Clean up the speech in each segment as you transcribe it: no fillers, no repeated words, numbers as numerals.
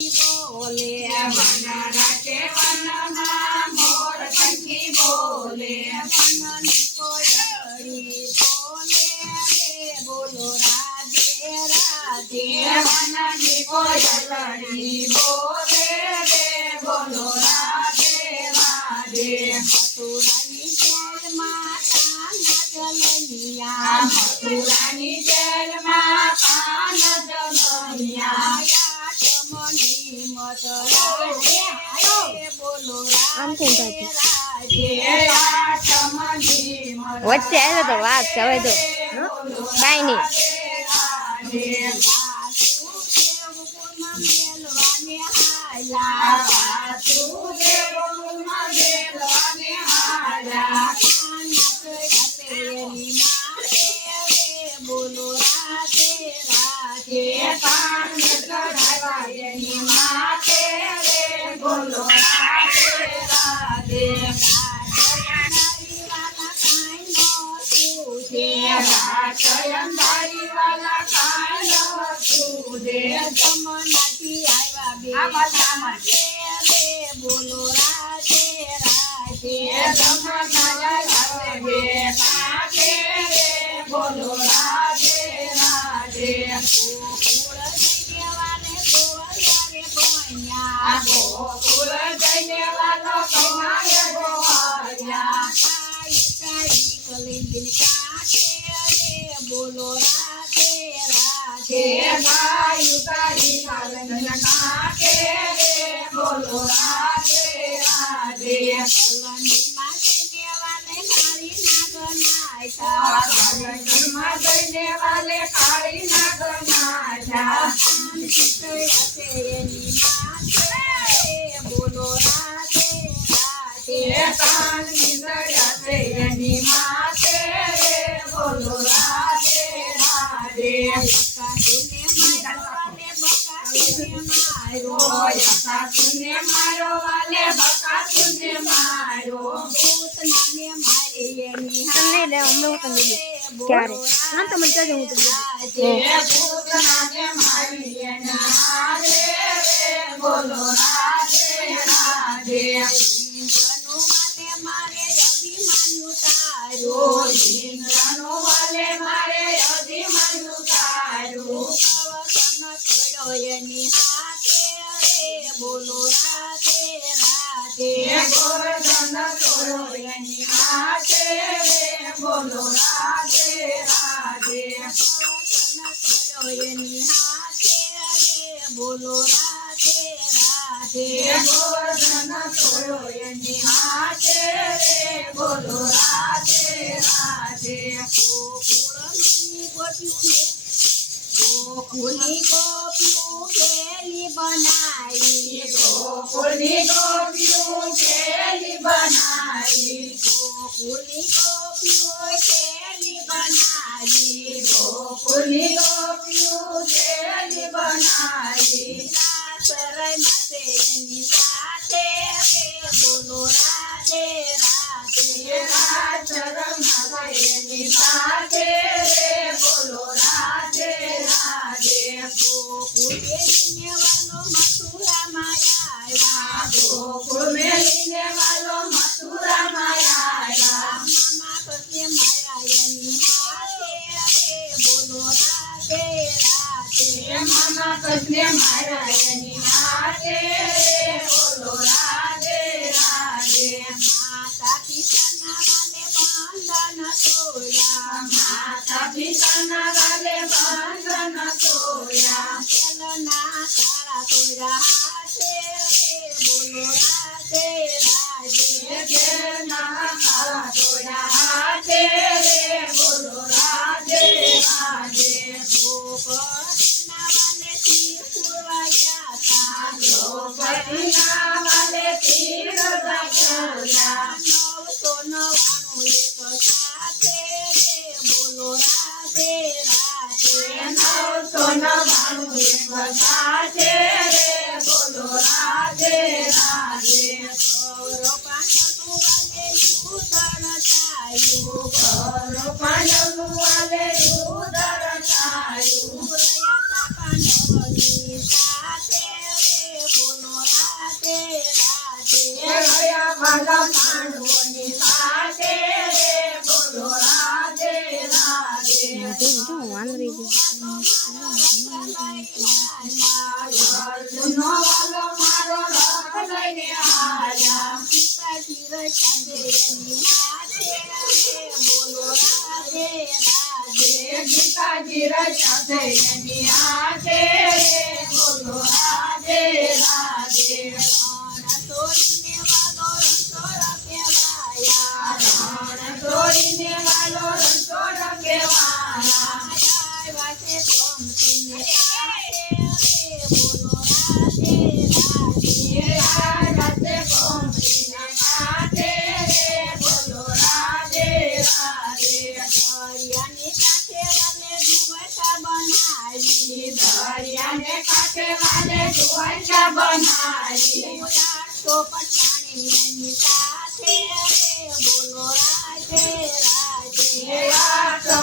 बोले वन राखे वनमा मोर पंखी बोले वननी कोयली बोले रे बोलो राधे राधे वननी कोयली बोले रे बोलो राधे राधे मथुरानी जेल माता नजलनिया मथुरानी जेल माता नजलनिया વચ્ચે આવ્યો તો વાત છે હવે તો કઈ નઈ બોલો રાધે રાધે કાન ચઢાવાયની માથે રે બોલો રાધે રાધે અંધારી વાલા કાઈ ન સુધે તમનાથી આવ્યા બે રે બોલો રાધે રાધે તમના બે કાકે રે બોલો રાધે રાધે ગોકુળ જઈને વાલે ગોવારે ભણ્યા ગોકુળ જઈને વાલો કમાય ગોવાયા કાઈ કાઈ કલિંદિલ કાકે રે બોલો રાધે રાધે કાઈ કાઈ કલિંદિલ કાકે રે બોલો રાધે રાધે કલંદી માં જઈને વાલે કાળી નાગનાયા કલંદીમાં જઈને વાલે કાળી નાગનાયા એની માથે બોલો રાધે રાધે કાની દયા એની માથે બોલો રાધે રાધે બકાતુને મારો વાલે બકાતુને મારો ભૂતનાને મારી એની તમને લે હમણાં હું તમને ક્યારે ના તમને કહેજો હું તમને ભૂતનાને મારી એની હારે બોલો રાધે રાધે ઇન્દ્રનો વાલે મારે અભિમાન ઉતારો ઇન્દ્રનો વાલે મારે અભિમાન ઉતારો પવન પડ્યો એની હાથે રે બોલો રાધે રાધે ગોવર્ધન તોડો એની હાથે રે બોલો રાધે રાધે પવન પડ્યો એની હાથે રે બોલો રાધે રાધે ગોવર્ધન તોડો એની હાથે રે બોલો રાધે રાધે ગોકુળની ગોપીઓ કેલી બનાવી ગોકુળની ગોપીઓ કેલી બનાવી ગોકુળની ગોપીઓ કેલી બનાવી ગોકુળની ગોપીઓ કેલી બનાવી સાસરે માતે એની સાથે રે બોલો રાધે રાધે સાસરે માતે એની સાથે રે બોલો રાધે રાધે ગોકુળ મેલીને વાલો મથુરામાં આવ્યા ગોકુળ મેલીને વાલો મથુરામાં આવ્યા મામા કૃષ્ણ માયા એની હાથે રે બોલો રાધે રાધે મામા કૃષ્ણ માયા એની હાથે રે બોલો રાધે રાધે માતા પિતાના વાલે બંધન તોડ્યા માતા પિતાના વાલે બંધન તોડ્યા પેલના તાળા તોડ્યા હાથે રે બોલો રાધે રાધે પેલના તાળા તોડ્યા હાથે રે બોલો રાધે રાધે દ્રૌપદીના વાલે તીર પુરવાયા તા સાથે એની માથે રે બોલો રાધે રાધે ગીતાજી રચ્યા છે એની હાથે રે બોલો રાધે રાધે રણ તોડીને વાલો રણછોડ કહેવાયા રણ તોડીને વાલો રણછોડ કહેવાયા આવ્યા છે ગોમતીને સાથે રે બોલો રાધે રાધે રાધે ગોમતીના કાંઠે રે બોલો રાધે રાધે દરિયાની કાંઠે વાલે દુવાસા બનાવી દરિયાને કાંઠે વાલે દ્વારકા બનાવી તો પટાણી એની સાથે રે બોલો રાધે રાધે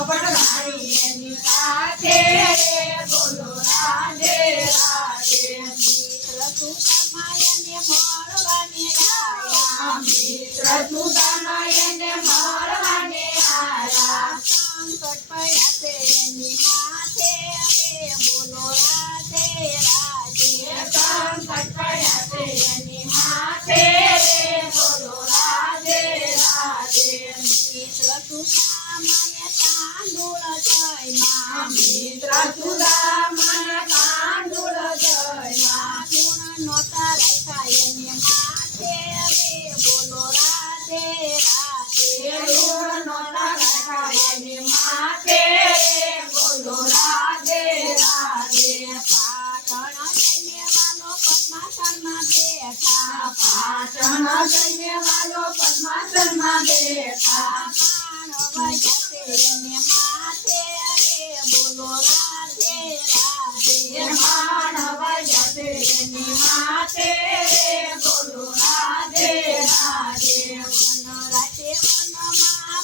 પટરાણી એની સાથે રે બોલો રાધે રાધે મિત્ર સુદામા એને મળવાને આવ્યા મિત્ર સુદામા એને મળવાને આયા સંકટ પડ્યા છે એની માથે રે બોલો રાધે રાધે સંકટ પડ્યા છે એની માથે રે બોલો રાધે રાધે મિત્ર સુદામાએ તાંડુળ જયમાં મિત્ર સુદામાને તાંડુળ જયમાં ગુણ નોતા રાખ્યા એને માથે રે બોલો રાધે રાધે ઋણ નોતા રાખ્યા એની માથે રે બોલો રાધે રાધે પાટણ જઈને વાલો પદ્માસનમાં બેઠા પાટણ જઈને વાલો પદ્માસનમાં બેઠા પાણ વજાતે એને માથે રે બોલો રાધે રાધે માણ વજાતે એની માથે રે બોલો રાધે રાધે વન રાતે વનમાં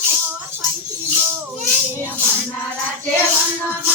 મોર પંખી બોલે મન રાતે વનમાં